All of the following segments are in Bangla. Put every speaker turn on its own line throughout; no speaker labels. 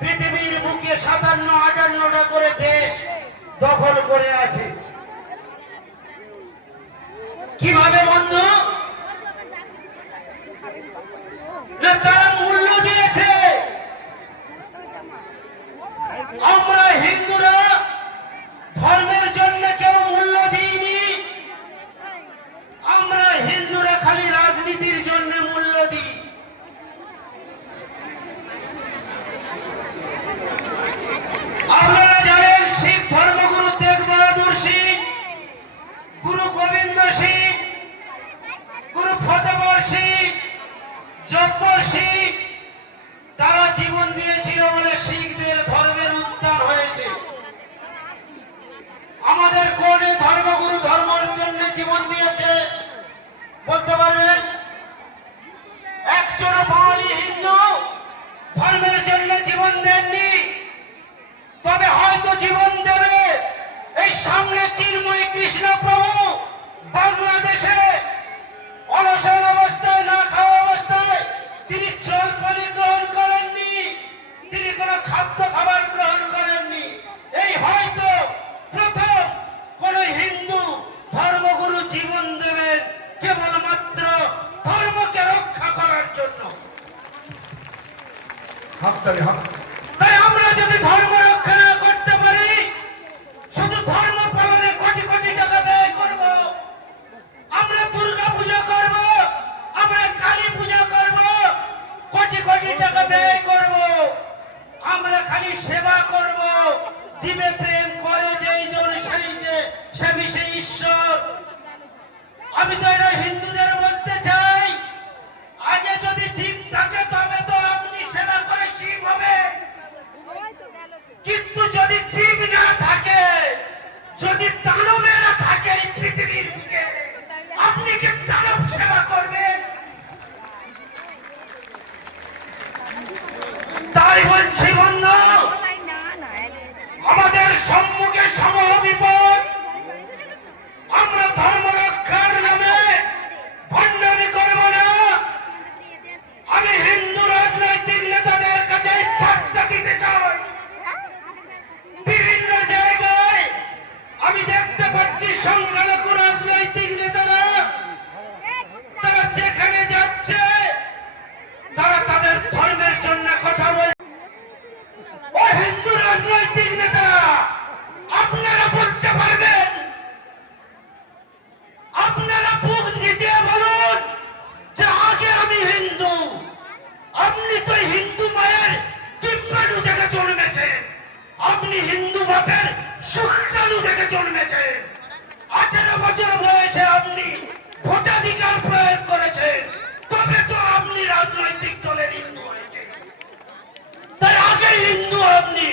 পৃথিবীর বুকে সাতান্ন, আটান্নটা করে দেশ দখল করে আছে। কীভাবে বন্ধু? তারা মূল্য দিয়েছে। আমরা হিন্দু আপনি কি দানব সেবা করবেন তাই বলছি বন্ধু আমাদের সম্মুখে সমূহ বিপদ আমরা ধর্ম রক্ষার নামে ভণ্ডামি করব না আমি হিন্দু রাজনৈতিক নেতাদের কাছে এই বার্তা দিতে চাই বিভিন্ন জায়গায় আমি দেখতে পাচ্ছি সংখ্যালঘু রাজনৈতিক নেতারা তারা যেখানে যাচ্ছে তারা তাদের ধর্মের জন্য কথা বলছে ও হিন্দু রাজনৈতিক নেতারা আপনারা বলতে পারবেন আপনারা বুক জিতিয়ে বলুন যে আগে আমি হিন্দু আপনি তো হিন্দু মায়ের চিপ্পাডু থেকে জন্মেছেন আপনি হিন্দু বাপের শুক্রাণু থেকে জন্মেছেন। আঠেরো বছর বয়সে আপনি ভোটাধিকার প্রয়োগ করেছেন। তবে তো আপনি রাজনৈতিক দলের হিন্দু তাই আগে হিন্দু আপনি।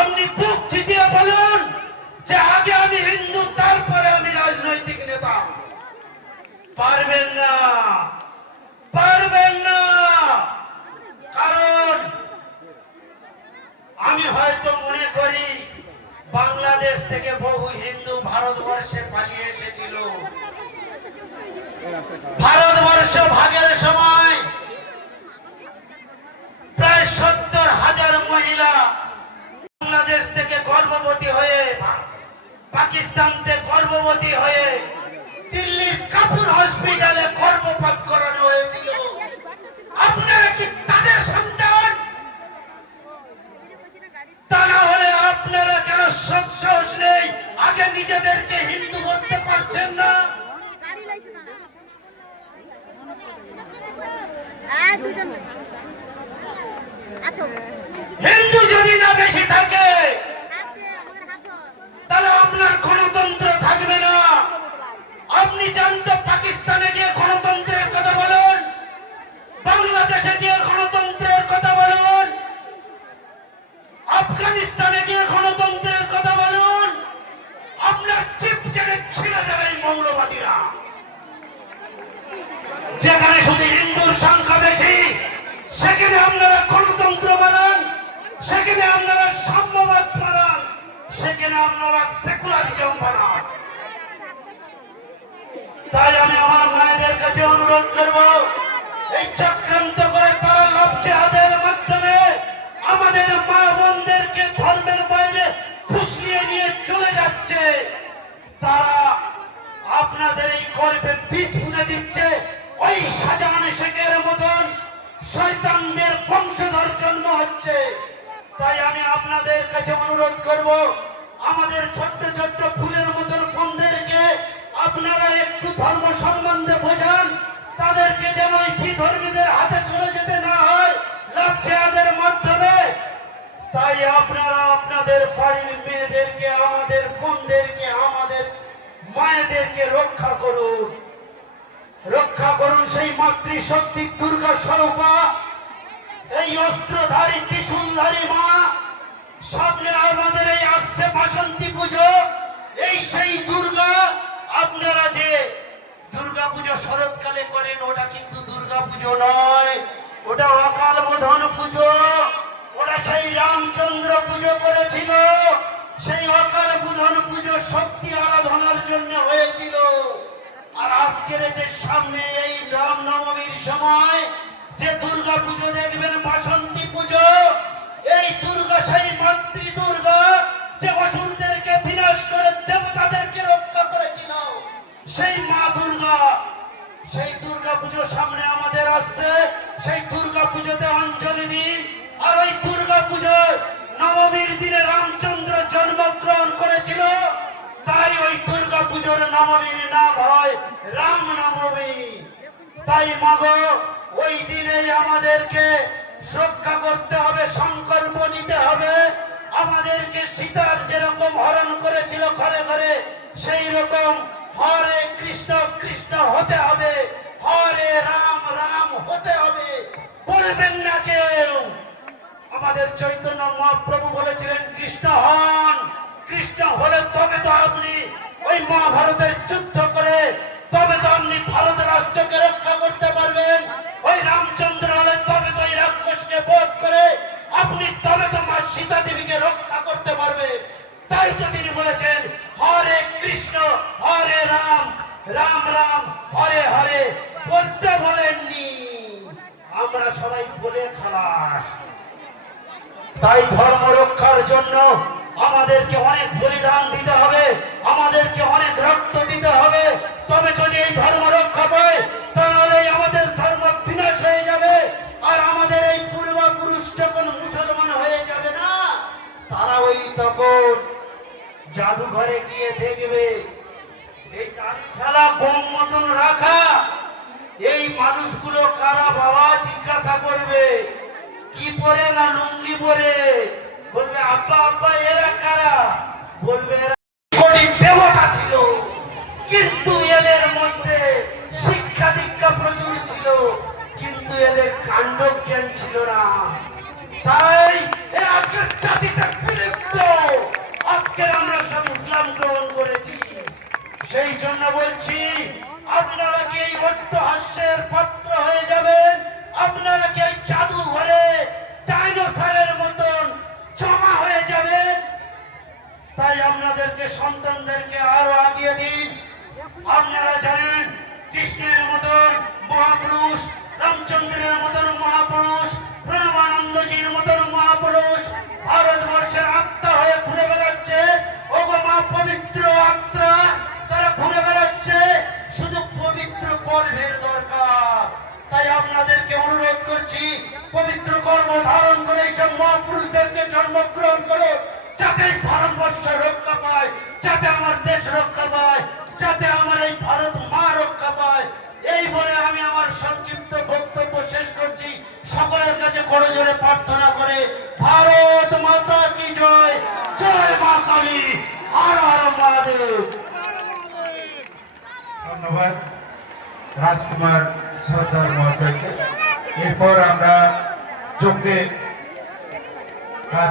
আপনি বুক জিতিয়ে বলুন যে আগে আমি হিন্দু, তারপরে আমি রাজনৈতিক নেতা। পারবেন না পারবেন না কারণ আমি হয়তো মনে করি বাংলাদেশ থেকে বহু হিন্দু ভারতবর্ষে পালিয়ে এসেছিল ভারতবর্ষ ভাগের সময় প্রায় সত্তর হাজার মহিলা বাংলাদেশ থেকে গর্ভবতী হয়ে, পাকিস্তান থেকে গর্ভবতী হয়ে দিল্লির কাপুর হসপিটালে গর্ভপাত করানো হয়েছিল। আপনারা কি তাদের সন্তান? তা না হলে আপনারা কেন সৎসাহস নেই? আগে নিজেদেরকে হিন্দু বলতে পারছেন না
আচ্ছা
হিন্দু যদি না বেশি থাকে তাহলে আপনার গণতন্ত্র থাকবে না। আপনি জানতো পাকিস্তানে গিয়ে গণতন্ত্রের কথা বলুন বাংলাদেশে গিয়ে গণতন্ত্রের কথা বলুন আফগানিস্তানে গিয়ে গণতন্ত্রের কথা বলুন আপনার চিপ টেনে ছিঁড়ে দেবে এই মৌলবাদীরা। যেখানে শুধু হিন্দুর সংখ্যা বেশি সেখানে বানান সেখানে আপনারা সাম্যবাদ বানান সেখানে আপনারা সেকুলারিজম বানান। তাই আমি আমার মায়েদের কাছে অনুরোধ করব, এই চক্রান্ত করে তারা লাভ জেহাদের মাধ্যমে আমাদের মা বোনদেরকে ধর্মের বাইরে ফুসিয়ে নিয়ে চলে যাচ্ছে। তারা আপনাদের এই গর্বে বীজ ফুলে দিচ্ছে। ওই শাহজাহান শেখের মতন শৈতানদের বংশধর জন্ম হচ্ছে। তাই আমি আপনাদের কাছে অনুরোধ করব, আমাদের ছোট্ট ছোট্ট ফুলের মতন ফোনদেরকে আপনারা একটু ধর্ম সম্বন্ধে বোঝান। তাদেরকে যেন ওই বিধর্মীদের হাতে চলে যেতে না হয় লাভ জেহাদের মাধ্যমে। তাই আপনারা আপনাদের বাড়ির মেয়েদেরকে, আমাদের বোনদেরকে, আমাদের মায়েদেরকে রক্ষা করুন। রক্ষা করুন সেই মাতৃশক্তি দুর্গা স্বরূপা এই অস্ত্রধারী ত্রিশূলধারী মা। সামনে আমাদের এই আসছে বাসন্তী পুজো। এই সেই দুর্গা। আপনারা যে দুর্গা পুজো শরৎকালে করেন, ওটা কিন্তু দুর্গা পুজো নয়। ওটা অকাল বোধন পুজো। ওটা সেই রামচন্দ্র পুজো করেছিল। সেই অকাল বোধন পুজো শক্তি আরাধনার জন্য হয়েছিল। আর আজকের যে সামনে এই রামনবমীর সময় দুর্গা পুজো দেখবেন, বাসন্তী পুজো। এই দুর্গা সেই মাতৃ দুর্গা যে অসুরদেরকে বিনাশ করে, দেবতাদেরকে রক্ষা করেছিল। সেই মা দুর্গা, সেই দুর্গা পুজো সামনে আমাদের আসছে। সেই দুর্গা পুজোতে অঞ্জলি দিন। আর ওই দুর্গা পুজোর নবমীর দিনে রামচন্দ্র জন্মগ্রহণ করেছিল। তাই ওই দুর্গা পুজোর নবমীর নাম হয় রাম নবমী। তাই মাগো ওই দিনেই আমাদেরকে রক্ষা করতে হবে, সংকল্প নিতে হবে। আমাদেরকে সীতার যেরকম হরণ করেছিল ঘরে ঘরে, সেই রকম হরে কৃষ্ণ কৃষ্ণ হতে হবে। হরে রাম রাম হতে হবে। বলবেন না কেউ। আমাদের চৈতন্য মহাপ্রভু বলেছিলেন, কৃষ্ণ হন, কৃষ্ণ হলে তবে তো আপনি ওই মহাভারতের যুদ্ধ তো তিনি বলেছেন, হরে কৃষ্ণ, হরে রাম রাম রাম, হরে হরে, বলতে বলেননি। আমরা সবাই বলে খালাস। তাই ধর্ম রক্ষার জন্য আমাদেরকে অনেক বলিদান দিতে হবে, আমাদেরকে অনেক রক্ত দিতে হবে। তবে যদি এই ধর্ম রক্ষা পায় তাহলে আমাদের ধর্ম বিনাশ হয়ে যাবে আর আমাদের এই পূর্বপুরুষ যখন মুসলমান হয়ে যাবে না তারা ওই তখন জাদুঘরে গিয়ে দেখবে, এই দাড়ি খেলা বোম মতন রাখা। এই মানুষগুলো কারা বাবা জিজ্ঞাসা করবে, কি পরে না লুঙ্গি পরে? বলবে, আব্বা আব্বা, এরা কারা? বলবে দেবতা ছিল, কিন্তু এদের মধ্যে শিক্ষা দীক্ষা প্রচুর ছিল, কিন্তু এদের কাণ্ড জ্ঞান ছিল না। তাই আজকের জাতিটা বিলুপ্ত আজকের আমরা সব ইসলাম গ্রহণ করেছি সেই জন্য বলছি, আপনারা কি এই হাস্যের পাত্র হয়ে যাবেন? আপনারা কি এই জাদু ঘরে ডাইনোসরের মতন জমা হয়ে যাবেন? তাই আপনাদেরকে, সন্তানদেরকে আরও আগিয়ে দিন। আপনারা জানেন, কৃষ্ণের মতন মহাপুরুষ রামচন্দ্রের মতন গর্ভের দরকার। তাই আপনাদেরকে অনুরোধ করছি পবিত্র কর্ম ধারণ করে এইসব মহাপুরুষদেরকে জন্মগ্রহণ করো যাতে এই ভারতবর্ষ রক্ষা পায় যাতে আমার দেশ রক্ষা পায় যাতে আমার এই ভারত মা রক্ষা পায়। এই বলে আমি আমার সংক্ষিপ্ত বক্তব্য শেষ করছি। সকলের কাছে করে জোরে প্রার্থনা করে ভারত মাতা কি জয়? জয় মা কালী। আর হর মহাদেব।
ধন্যবাদ। রাজকুমার সর্দার মহাশয়কে এরপর আমরা যোগ্যে কাজ